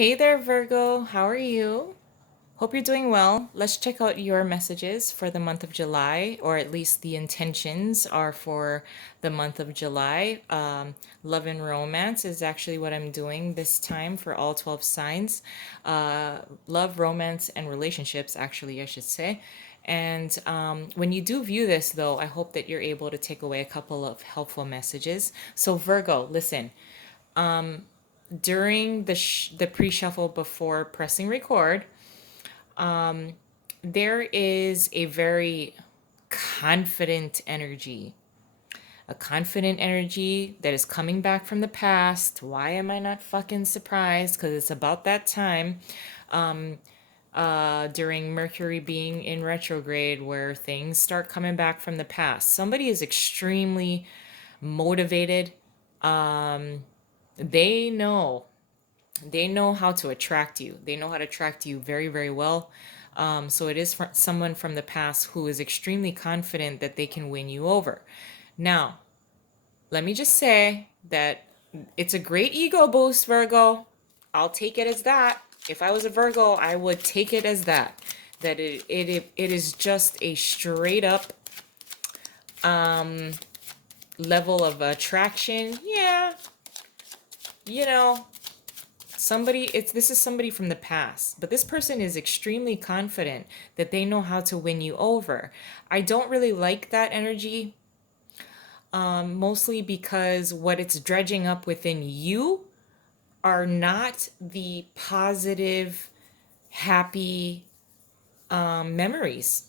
Hey there, Virgo. How are you? Hope you're doing well. Let's check out your messages for the month of July, or at least the intentions are for the month of July. Love and romance is actually what I'm doing this time for all 12 signs. Uh, Love, romance, and relationships, actually, I should say. And when you do view this, though, I hope that you're able to take away a couple of helpful messages. So, Virgo, listen, during the pre-shuffle before pressing record, there is a very confident energy, a confident energy that is coming back from the past. Why am I not fucking surprised? Because it's about that time, during Mercury being in retrograde, where things start coming back from the past. Somebody is extremely motivated. They know they know how to attract you. They know how to attract you very, very well. So it is someone from the past who is extremely confident that they can win you over. Now, let me just say that it's a great ego boost, Virgo. I'll take it as that. If I was a Virgo, I would take it as that. That it is just a straight up level of attraction. Yeah, you know, somebody it's this is somebody from the past, but this person is extremely confident that they know how to win you over. I don't really like that energy, mostly because what it's dredging up within you are not the positive, happy memories.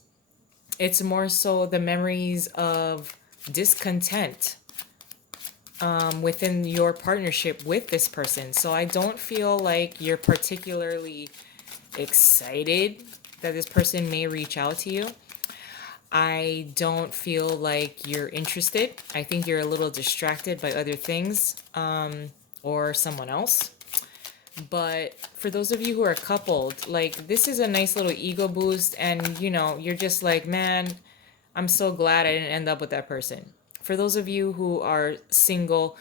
It's more so the memories of discontent within your partnership with this person. So I don't feel like you're particularly excited that this person may reach out to you. I don't feel like you're interested. I think you're a little distracted by other things, or someone else. But for those of you who are coupled, like, this is a nice little ego boost, and you're just like, man, I'm so glad I didn't end up with that person. For those of you who are single,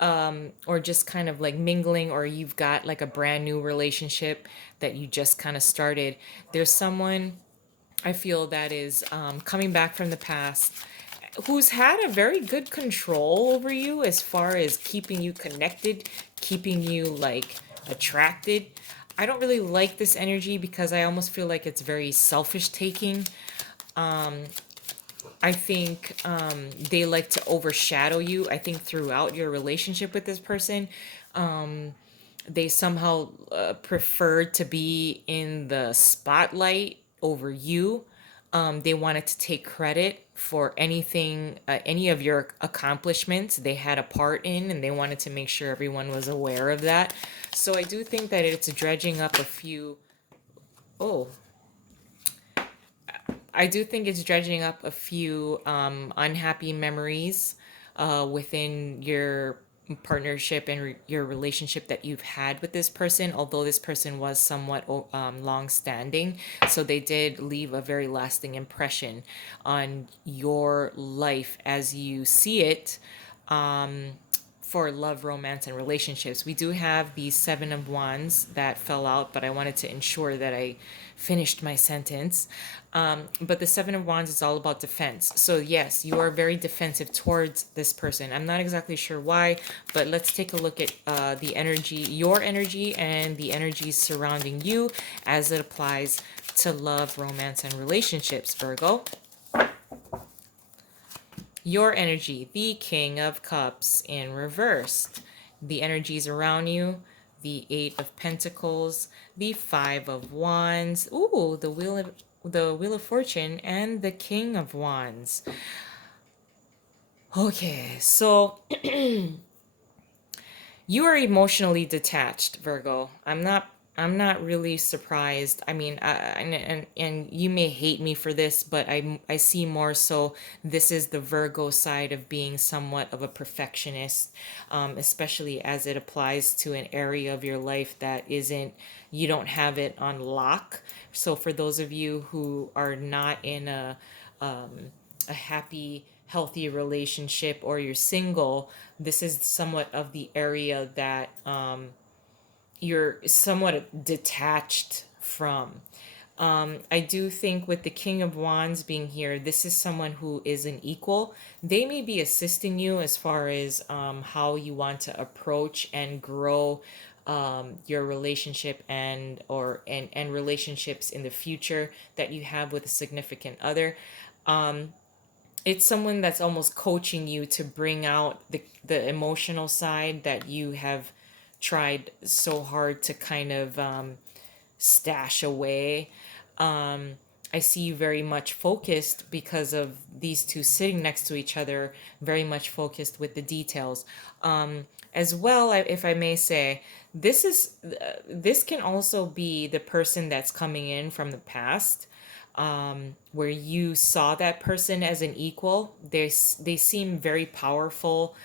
or just kind of like mingling, or you've got like a brand new relationship that you just kind of started, there's someone I feel that is coming back from the past who's had a very good control over you as far as keeping you connected, keeping you like attracted. I don't really like this energy because I almost feel like it's very selfish taking. I think they like to overshadow you. I think throughout your relationship with this person, they somehow prefer to be in the spotlight over you. They wanted to take credit for anything, any of your accomplishments they had a part in, and they wanted to make sure everyone was aware of that. So I do think that it's dredging up a few. Oh, I do think it's dredging up a few unhappy memories within your partnership and your relationship that you've had with this person, although this person was somewhat long standing. So they did leave a very lasting impression on your life as you see it. For love, romance, and relationships. We do have the Seven of Wands that fell out, but I wanted to ensure that I finished my sentence. But the Seven of Wands is all about defense. So, yes, you are very defensive towards this person. I'm not exactly sure why, but let's take a look at the energy, your energy, and the energies surrounding you as it applies to love, romance, and relationships, Virgo. Your energy, the King of Cups in reversed. The energies around you, the Eight of Pentacles, the Five of Wands, ooh, the Wheel of Fortune, and the King of Wands. Okay, so you are emotionally detached, Virgo. I'm not really surprised. I mean, and you may hate me for this, but I see more so this is the Virgo side of being somewhat of a perfectionist, especially as it applies to an area of your life that isn't, you don't have it on lock. So for those of you who are not in a happy, healthy relationship, or you're single, this is somewhat of the area that you're somewhat detached from. I do think with the King of Wands being here, this is someone who is an equal. They may be assisting you as far as how you want to approach and grow your relationship and relationships in the future that you have with a significant other. It's someone that's almost coaching you to bring out the emotional side that you have tried so hard to kind of stash away. I see you very much focused because of these two sitting next to each other, very much focused with the details. As well, if I may say, this can also be the person that's coming in from the past, where you saw that person as an equal. They seem very powerful,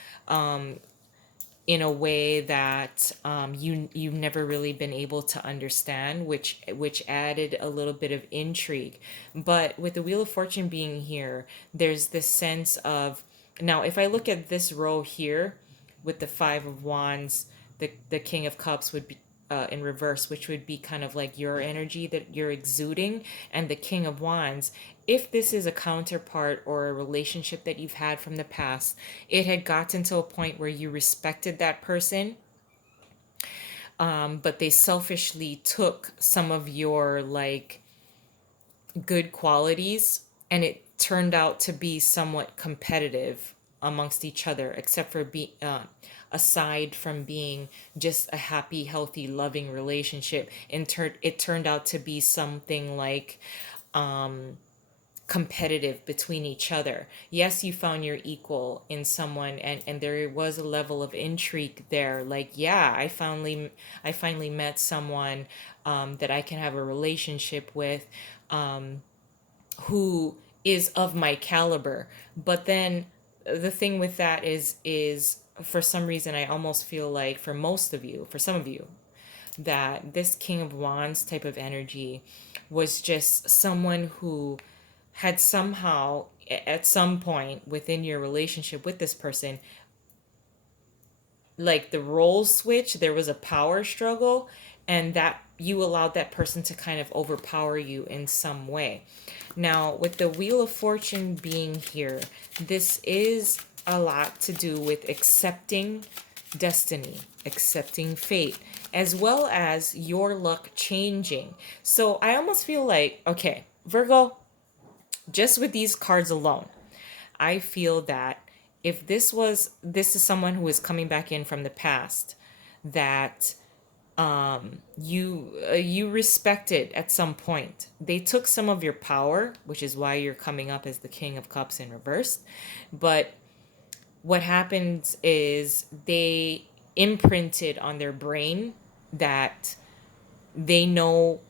in a way that you've never really been able to understand, which added a little bit of intrigue. But with the Wheel of Fortune being here, there's this sense of, now if I look at this row here with the Five of Wands, the King of Cups would be in reverse, which would be kind of like your energy that you're exuding, and the King of Wands. If this is a counterpart or a relationship that you've had from the past, it had gotten to a point where you respected that person, but they selfishly took some of your like good qualities, and it turned out to be somewhat competitive amongst each other, except for aside from being just a happy, healthy, loving relationship. It turned out to be something like competitive between each other. Yes, you found your equal in someone, and there was a level of intrigue there. Like, yeah, I finally met someone that I can have a relationship with, who is of my caliber. But then the thing with that is for some reason I almost feel like for most of you, for some of you, that this King of Wands type of energy was just someone who had somehow at some point within your relationship with this person, like the role switch, there was a power struggle, and that you allowed that person to kind of overpower you in some way. Now, with the Wheel of Fortune being here, this is a lot to do with accepting destiny, accepting fate, as well as your luck changing. So I almost feel like, okay, Virgo, just with these cards alone, I feel that if this is someone who is coming back in from the past, that you respected at some point. They took some of your power, which is why you're coming up as the King of Cups in reverse. But what happens is they imprinted on their brain that they know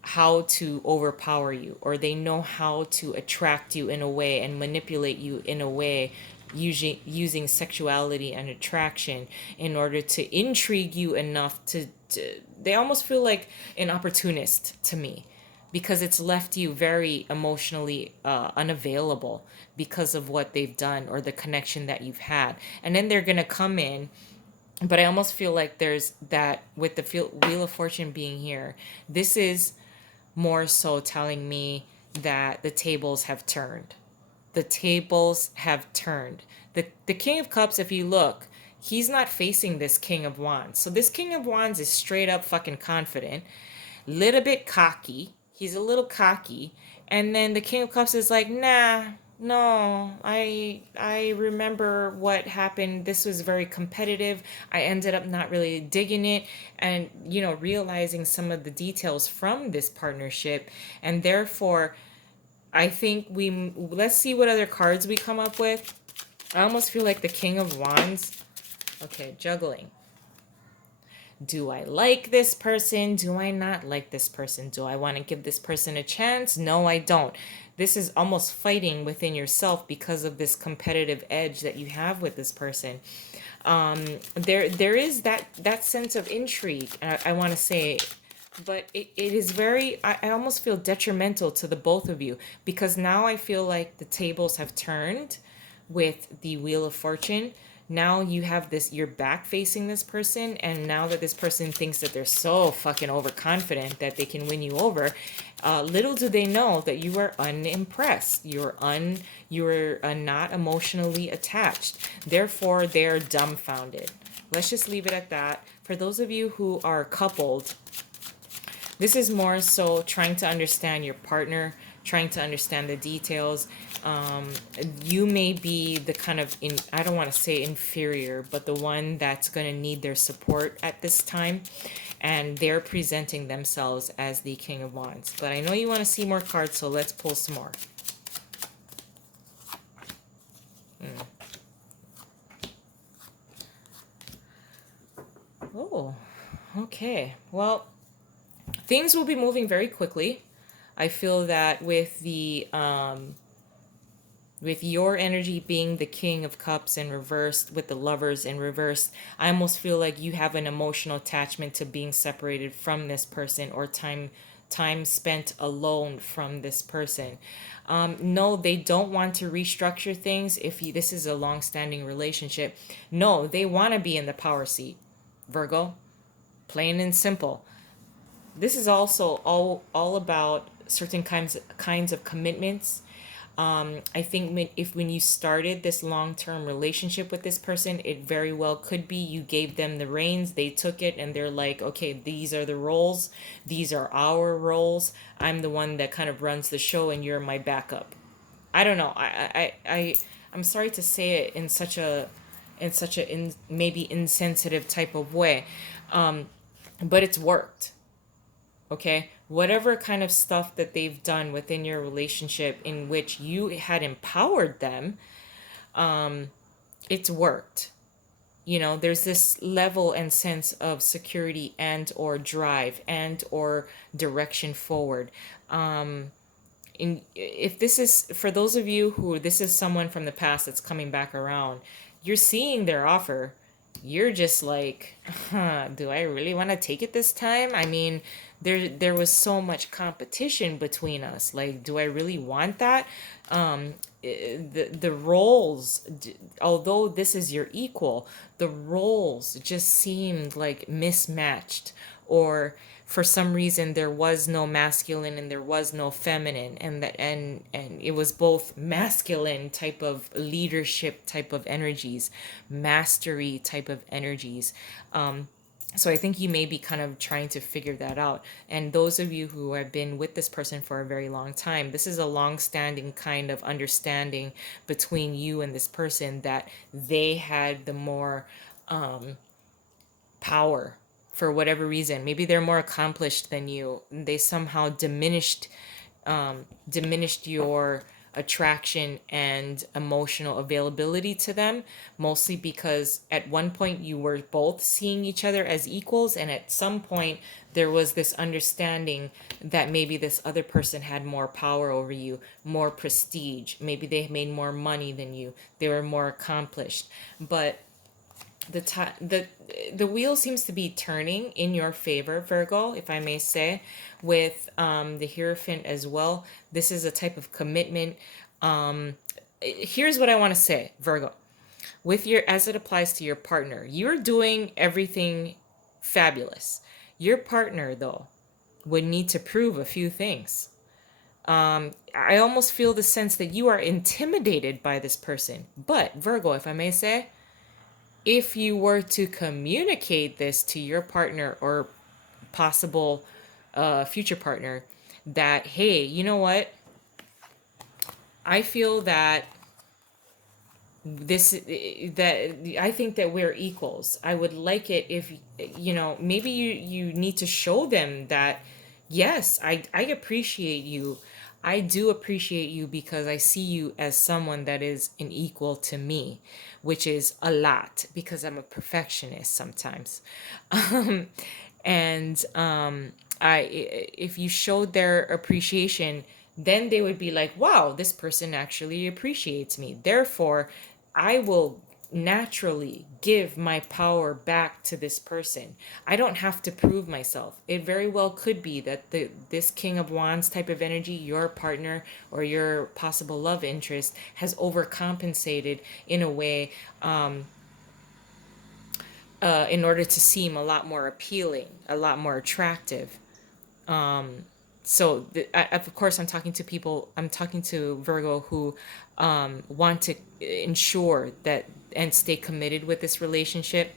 how to overpower you, or they know how to attract you in a way and manipulate you in a way, using sexuality and attraction in order to intrigue you enough to they almost feel like an opportunist to me, because it's left you very emotionally unavailable because of what they've done or the connection that you've had. And then they're going to come in, but I almost feel like there's that with the Wheel of Fortune being here. This is more so telling me that the tables have turned. The tables have turned. The King of Cups, if you look, he's not facing this King of Wands. So this King of Wands is straight up fucking confident, little bit cocky. He's a little cocky. And then the King of Cups is like, nah, no, I remember what happened. This was very competitive. I ended up not really digging it, and realizing some of the details from this partnership. And therefore, I think let's see what other cards we come up with. I almost feel like the King of Wands. Okay, juggling. Do I like this person? Do I not like this person? Do I want to give this person a chance? No, I don't. This is almost fighting within yourself because of this competitive edge that you have with this person. There is that sense of intrigue, I want to say, but it is very, I almost feel detrimental to the both of you, because now I feel like the tables have turned with the Wheel of Fortune. Now you have this, you're back facing this person, and now that this person thinks that they're so fucking overconfident that they can win you over, little do they know that you are unimpressed. You're not emotionally attached. Therefore, they're dumbfounded. Let's just leave it at that. For those of you who are coupled, this is more so trying to understand your partner, trying to understand the details. Um, you may be the kind of, I don't want to say inferior, but the one that's going to need their support at this time. And they're presenting themselves as the King of Wands. But I know you want to see more cards, so let's pull some more. Oh, okay. Well, things will be moving very quickly. I feel that with your energy being the King of Cups in reversed, with the Lovers in reversed, I almost feel like you have an emotional attachment to being separated from this person, or time spent alone from this person. No, they don't want to restructure things. If you, this is a long-standing relationship, no, they want to be in the power seat, Virgo. Plain and simple. This is also all about certain kinds of commitments. I think when you started this long-term relationship with this person, it very well could be you gave them the reins, they took it, and they're like, okay, these are the roles, these are our roles. I'm the one that kind of runs the show, and you're my backup. I don't know. I'm sorry to say it in such a maybe insensitive type of way, but it's worked. Okay, whatever kind of stuff that they've done within your relationship in which you had empowered them, it's worked. You know, there's this level and sense of security and or drive and or direction forward. If this is for those of you who this is someone from the past that's coming back around, you're seeing their offer, you're just like, huh, do I really want to take it this time? I mean, there was so much competition between us, like, do I really want that? The roles, although this is your equal, the roles just seemed like mismatched, or for some reason there was no masculine and there was no feminine, and it was both masculine type of leadership type of energies, mastery type of energies. So I think you may be kind of trying to figure that out. And those of you who have been with this person for a very long time, this is a long-standing kind of understanding between you and this person, that they had the more power for whatever reason. Maybe they're more accomplished than you. They somehow diminished your attraction and emotional availability to them, mostly because at one point you were both seeing each other as equals, and at some point there was this understanding that maybe this other person had more power over you, more prestige. Maybe they made more money than you. They were more accomplished. But the time the wheel seems to be turning in your favor, Virgo, if I may say, with the Hierophant as well. This is a type of commitment. Here's what I want to say, Virgo. With your, as it applies to your partner, you're doing everything fabulous. Your partner, though, would need to prove a few things. I almost feel the sense that you are intimidated by this person. But, Virgo, if I may say, if you were to communicate this to your partner or possible future partner, that, hey, you know what, I feel that this that I think that we're equals. I would like it if, you know, maybe you need to show them that, yes, I appreciate you. I do appreciate you because I see you as someone that is an equal to me, which is a lot because I'm a perfectionist sometimes. And I if you showed their appreciation, then they would be like, wow, this person actually appreciates me, therefore I will naturally give my power back to this person. I don't have to prove myself. It very well could be that this King of Wands type of energy, your partner or your possible love interest, has overcompensated in a way, in order to seem a lot more appealing, a lot more attractive. So of course I'm talking to people, I'm talking to Virgo who want to ensure that and stay committed with this relationship.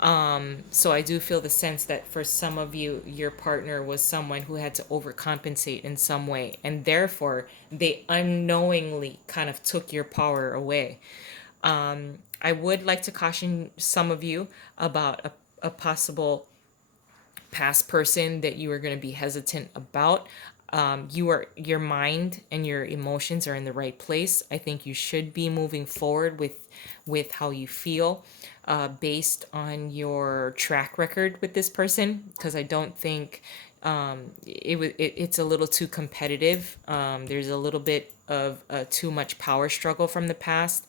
So I do feel the sense that for some of you, your partner was someone who had to overcompensate in some way, and therefore they unknowingly kind of took your power away. I would like to caution some of you about a possible past person that you are going to be hesitant about. Your mind and your emotions are in the right place. I think you should be moving forward with how you feel, based on your track record with this person, because I don't think it's a little too competitive. There's a little bit of too much power struggle from the past.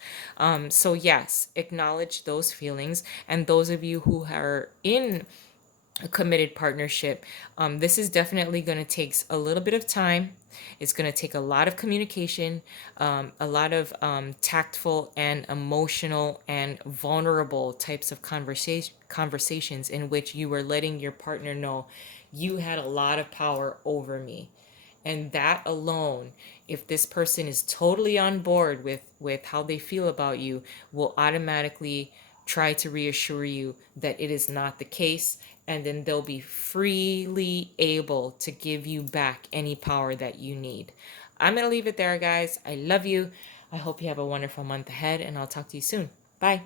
So yes, acknowledge those feelings, and those of you who are in a committed partnership, this is definitely going to take a little bit of time. It's going to take a lot of communication, a lot of tactful and emotional and vulnerable types of conversations in which you were letting your partner know you had a lot of power over me. And that alone, if this person is totally on board with how they feel about you, will automatically try to reassure you that it is not the case, and then they'll be freely able to give you back any power that you need. I'm going to leave it there, guys. I love you. I hope you have a wonderful month ahead, and I'll talk to you soon. Bye.